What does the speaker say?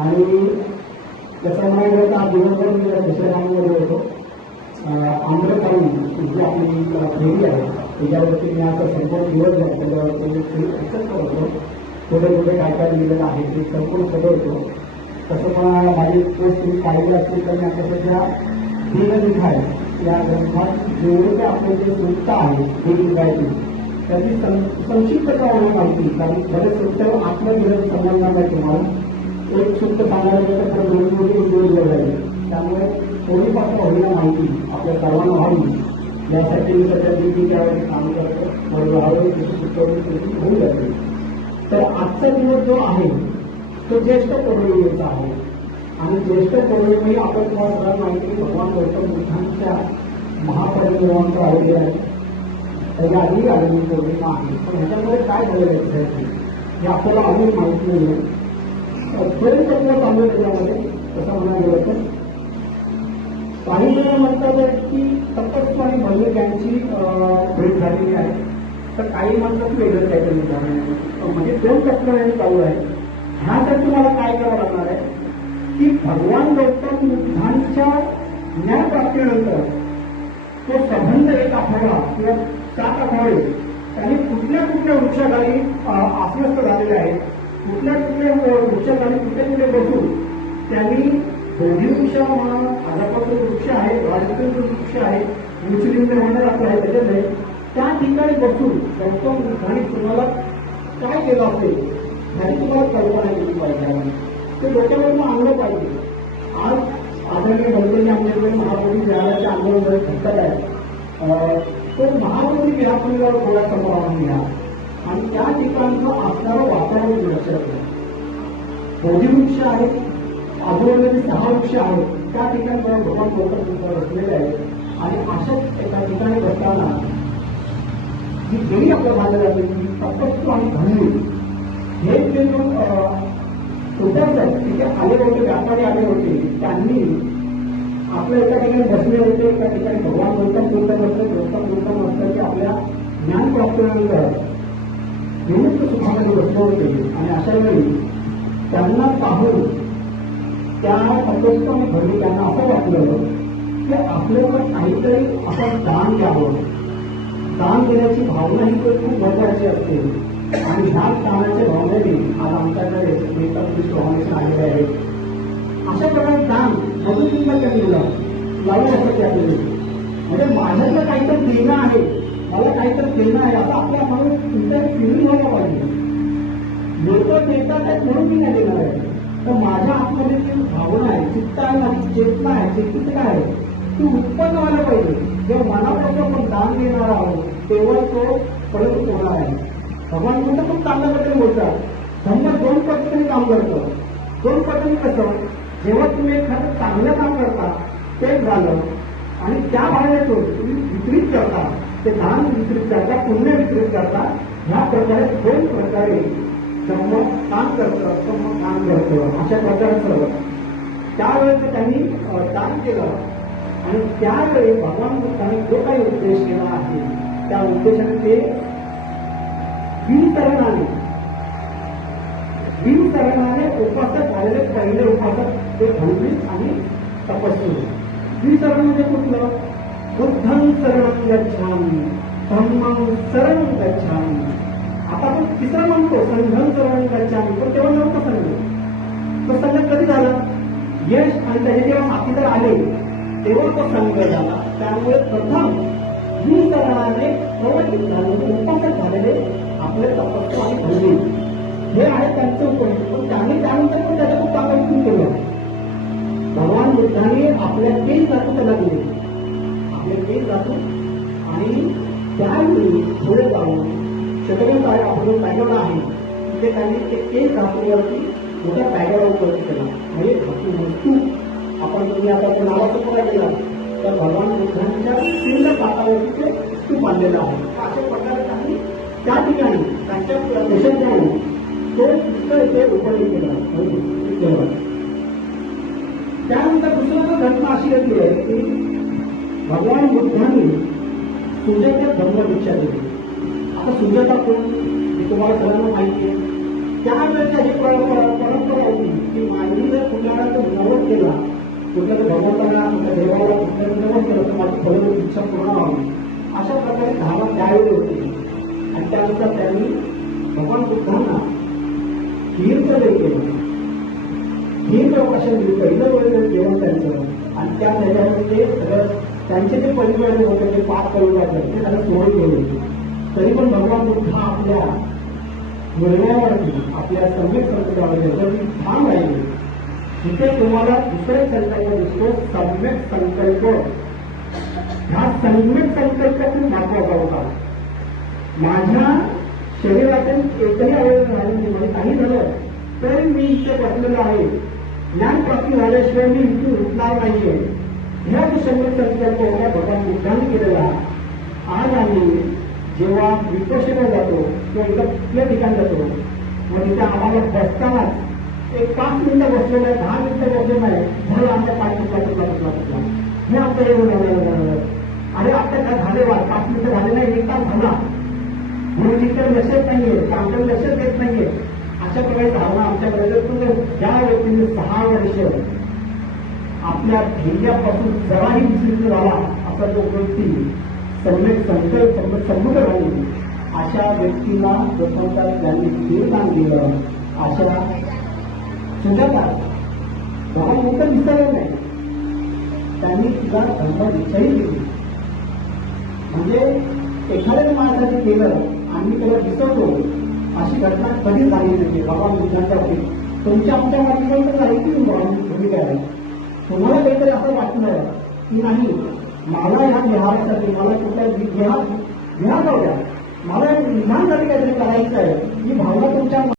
आणि त्याचा म्हणायला गेलं आज दिवसभर मी या दशहरामध्ये होतो. आंध्रताई जी आपली फेरी आहे. त्याच्यावरती मी आता संपूर्ण दिवस आहे. त्याच्यावरती मी फेरी एक्सेप्ट करतो कुठे कुठे काय काय लिहिलेलं आहे ते संपूर्ण सगळं तसं पण माझी पोस्ट तुम्ही पाहिली असतील तर मी आता सध्या दीनलिखाय या ग्रंथात जेवढे काही आपले जे संस्था आहे दीनलिखायची त्याची सं संक्षिप्तपणे माहिती कारण बरेच सुद्धा आत्मनिर्भर संबंधात आहे तुम्हाला एक शुद्ध सांगायला गेलं तर दोन मोठी दिवस जाईल त्यामुळे थोडीफार होईना माहिती आपल्या सर्वांना व्हावी यासाठी मी सध्या दिवशी त्यावेळी काम करतो मला हळूहळू त्याची सुचवणी त्याची होऊ लागली तर आजचा दिवस जो आहे तो ज्येष्ठ पौर्णिमेचा आहे आणि ज्येष्ठ पौर्णिमेही आपण तुम्हाला सगळ्यांना माहिती भगवान गौतम बुद्धांच्या महापरिनिर्वाणाचं आलेले आहे त्याच्या आधी आलेली पौर्णिमा आहे. पण ह्याच्यामध्ये काय झालेलं आहे? हे आपल्याला अजून माहिती नाही दोन तत्व चालू आहे त्याच्यामध्ये तसं म्हणायला गेलं तर काही जण म्हणतात की तपस्व आणि भव्य यांची भेट झालेली आहे. तर काही म्हणतात वेगळं काहीतरी उदाहरण आहे. म्हणजे दोन तत्वज्ञान चालू आहे. ह्यासाठी मला काय करावं लागणार आहे? की भगवान गौतम बुद्धांच्या ज्ञानप्राप्तीनंतर तो संबंध एक आठवडा किंवा सात आठवडे त्यांनी कुठल्या कुठल्या वृक्षाखाली अं, आश्वस्त झालेले आहेत? कुठल्या कुठल्या अं, वृक्षाखाली कुठे कुठे बसून त्यांनी बोधी वृक्ष म्हणा भाजपाचं वृक्ष आहे राजकीय वृक्ष आहे मुस्लिम म्हणणार आपलं आहे त्याच्यात त्या ठिकाणी बसून गौतम बुद्धांनी तुम्हाला काय केलं असेल ह्याची तुम्हाला कल्पना केली पाहिजे ते डोक्यावरून आणलं पाहिजे. आज आदरणीय गणपती आंबेडकर महाबोधी विहाराच्या आंदोलनामध्ये घटक आहे अं, तो महाबोधी विहार थोडा आणून घ्या. आणि त्या ठिकाणचं असणारं वातावरण बोधिवृक्ष आहेत आजूबाजूला सहा वृक्ष आहेत. त्या ठिकाणी मला भगवान गौतम बुद्ध बसलेले आहेत. आणि अशाच एका ठिकाणी बसताना जी देवी आपल्या बांधल्या जाते ती तपस्व आणि धन्य हे जे लोक उद्याचं तिथे आले होते व्यापारी आले होते त्यांनी आपल्या एका ठिकाणी बसले होते एका ठिकाणी भगवान गौतम बुद्ध बसले गौतम बुद्ध बसले की आपल्या ज्ञान प्राप्तीनंतर विमुक्त सुखामध्ये बसले होते. आणि अशा वेळी त्यांना पाहून त्या तपस्व आणि त्यांना असं वाटलं की आपल्याला काहीतरी आपण दान द्यावं. दान देण्याची भावना ही तर खूप महत्वाची असते. आणि ह्या दानाच्या भावनेने आज आमच्याकडे मेकअप फाउंडेशन आलेले आहे अशा प्रकारे दान मदतीला त्यांनी दिलं. लावू असं त्या म्हणजे माझ्यातलं काहीतरी देणं आहे. मला काहीतरी देणं आहे. असं आपल्या म्हणून तुमच्या फिलिंग व्हायला पाहिजे लोक देतात आहेत म्हणून मी नाही देणार आहे. तर माझ्या आतमध्ये जी भावना आहे चित्ता आहे माझी चेतना आहे चेतनिक आहे ती उत्पन्न व्हायला पाहिजे. जेव्हा मनापासून आपण दान देणार आहोत तेव्हा तो परत होणार आहे. भगवान म्हणतो खूप चांगल्या पद्धतीने बोलतात. धम्म दोन पद्धतीने काम करतं. दोन पद्धतीने कसं? जेव्हा तुम्ही एखादं चांगलं काम करता ते झालं आणि त्या भावनेतून तुम्ही वितरित करता ते दान वितरित करता पुण्य वितरित करता ह्या प्रकारे दोन प्रकारे धर्म काम करतं कर्म काम करतं. अशा प्रकारचं. त्यावेळेस त्यांनी दान केलं. आणि त्यावेळी भगवान बुद्धांनी जो काही उद्देश केला आहे त्या उद्देशाने ते वितरणाने वितरणाने उपासक झालेले पहिले उपासक ते भौतिक आणि तपस्वी. वितरण म्हणजे कुठलं? बुद्धं शरणं गच्छामी धम्मं शरणं गच्छामी. तिसरं म्हणतो संघं करायचे आम्ही. पण तेव्हा नव्हतं संघ तो संघ कधी झाला? यश आणि त्याचे जेव्हा साथीदार आले तेव्हा तो संघ झाला. त्यामुळे प्रथम वितरणाने उपासक झालेले आपले तपस्व आणि भौतिक हे आहे त्यांचे उपयोग पण त्यांनी त्यानंतर पण त्याला खूप चांगलं उपयोग केलं. भगवान बुद्धाने आपल्या केस धातू त्याला दिले. आपल्या केस धातू आणि त्यावेळी पुढे जाऊन शतकात आहे आपण पॅगोडा आहे तिथे त्यांनी ते केस धातूवरती मोठ्या पॅगोडा उपलब्ध केला. म्हणजे धातू वस्तू आपण तुम्ही आता ते नावाचं काय केला. तर भगवान बुद्धांच्या पिंड पातावरती ते स्तूप बांधलेलं आहे. अशा प्रकारे त्यांनी त्या ठिकाणी त्यांच्या देशात जाऊन तो तिथं इथे उपयोग केला. केला त्यानंतर दुसरं घटना अशी येते आहे की भगवान बुद्धांनी सूर्याच्या धर्म दीक्षा दिली आता सुंदरता कोण हे तुम्हाला सर्वांना माहिती आहे. त्यावेळेला ही परंपरा होती की माझी जर कुणाला तो केला कुठल्या भगवंताला कुठल्या देवाला कुठल्या नवस केलं तर माझी फल इच्छा पूर्ण व्हावी. अशा प्रकारे धावा त्यावेळी होते. आणि त्यानंतर त्यांनी भगवान बुद्धांना तीर्थ देव केलं. तीर्थ कशा पहिलं वेळ जेवण त्यांचं आणि त्या त्याच्यामध्ये ते सगळं त्यांचे जे परिवार होते ते पाच परिवर्तन ते त्यांना सोडून गेले. होते तरी पण भगवान बुद्ध आपल्या निर्णयावरती आपल्या संगीत सम्यक संकल्पावरती ठाम राहिले तिथे तुम्हाला दुसरे संकल्प दिसतो सम्यक संकल्प हा सम्यक संकल्प खूप महत्त्वाचा होता? माझ्या शरीरातून एकही अवयव झाले नाही म्हणजे काही झालं तरी मी इथे बसलेलो आहे. ज्ञान प्राप्ती झाल्याशिवाय मी इथून उठणार नाहीये. ह्या जो सम्यक संकल्प होता भगवान बुद्धांनी केलेला. आज आम्ही जेव्हा विकसित जातो किंवा इतर कुठल्या ठिकाणी जातो? म्हणजे मग तिथे आम्हाला बसतानाच एक पाच मिनिटं बसलेलं आहे दहा मिनिटं बसलेलं आहे. झालं आमच्या पाच तुटला तुटला तुटला तुटला हे आमचं हे झालं अरे आता काय झाले वा पाच मिनिटं झाले नाही एक तास झाला. म्हणून तिथे लक्षच नाहीये आमच्या लक्षात येत नाहीये. अशा प्रकारे धारणा आमच्याकडे जर तुम्ही ज्या व्यक्तीने सहा वर्ष आपल्या ध्येयापासून जराही विचलित झाला असा जो व्यक्ती सम्यक संकल्प सम्यक संमत अशा व्यक्तीला प्रथमतः त्यांनी देवदान दिलं अशा सुजाता. भगवान मोठं विसरलं नाही. त्यांनी तुझा धर्म विषयी दिली. म्हणजे एखाद्या माणसाने केलं आम्ही त्याला विसरतो अशी घटना कधी झाली नाही. बाबा मुलांच्या बाबतीत तुमच्या आमच्या बाबतीत तर झाली की भूमिका आहे? तुम्हाला काहीतरी असं वाटलं की नाही मला ह्या विहारासाठी मला कुठल्या विहार विहार जाऊ द्या. मला विधानासाठी काहीतरी करायचं आहे. ही भावना तुमच्या